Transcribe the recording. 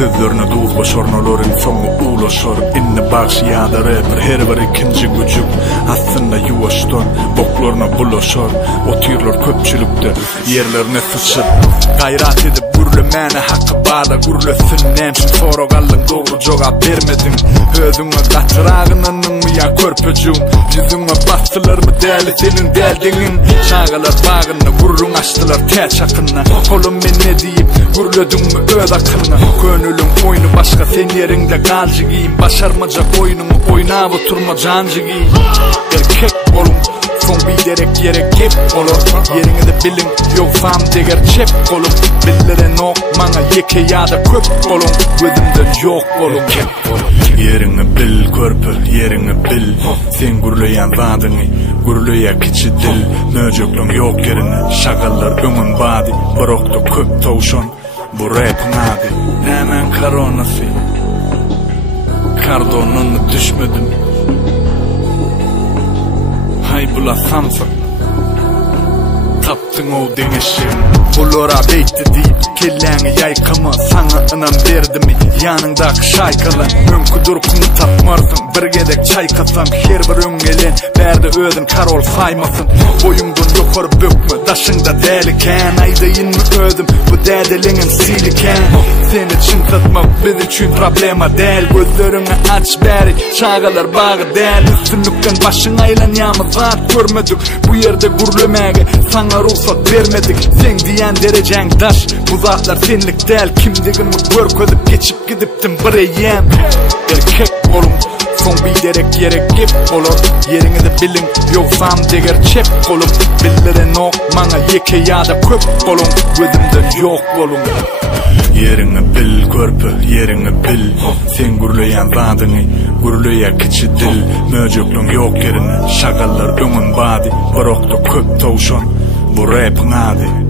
Sözlerine doğuşar nolorun sonu ulaşar. İnne bağışıyada rapper her var ikinci gücük. Aslında yuvaştan boklarına bulaşar. O tüyler köpçülükte yerlerine sıçır. Gayrat edip gürlemene hakkı bağda gürlesin. Nemşin sonra kallın doğru cevap vermedin. Özüne katırağının mı ya körpücüğüm. Yüzüne bastılar mı değerli senin derdinin. Çağılar bağını gurrun açtılar tel çakına. Oğlum ben ne deyip gürledin mi öd akılına. Gönülüm oyunu başka sen yerinde kalcı giyin. Başarmaca oyunumu oynayıp oturma cancı giyin. Erkek olun son bilerek yere gep olur. Yerini de bilin yoksam deger çep olun. Billere no mana yeke ya da köp olun. Gözümden yok olun. Yerini bil körpü yerini bil. Sen gürleyen zadını gürleye kiçi dil. Möcöklüm yok yerini şakallar önün badi. Bıroktu köp tavşan bu rap'ın adı. Hemen karonası Kardonunu düşmedim. Hay bula samsak taptın o deneşim. Bulara beytti deyip kelleni yaykama. Sana ınan verdi mi yanındaki şaykalan. Önkudur kunu tapmarsın bir gedek çay kasam. Her bir ön gelen berdi özün karol saymasın. Boyumdan yukarı bükme daşında deliken. Aydayin mi ödüm bu derdelinin siliken. Sen için satmak biz için problema değil. Gözlerini aç beri çağalar bağı değil. Üstünlükten başın aylan yağmı saat görmedik. Bu yerde gürlemeye sana ruhsat vermedik. Sen diyen derecen daş bu zatlar senlik değil. Kimliğimi görködüp geçip gidiptim bireyem. Erkek olun son bilerek yere gep olur. Yerini de bilin yoksam deger çep olun. Billere no mana yeke ya da köp olun. Gözümden yok olun. Yerini bil körpü yerini bil. Sen gürleyen zadını gürleye kiçi dil. Möcöklüm yok yerini şakallar önün badi. Bıroktu köp tavşan bu rap'ın adı.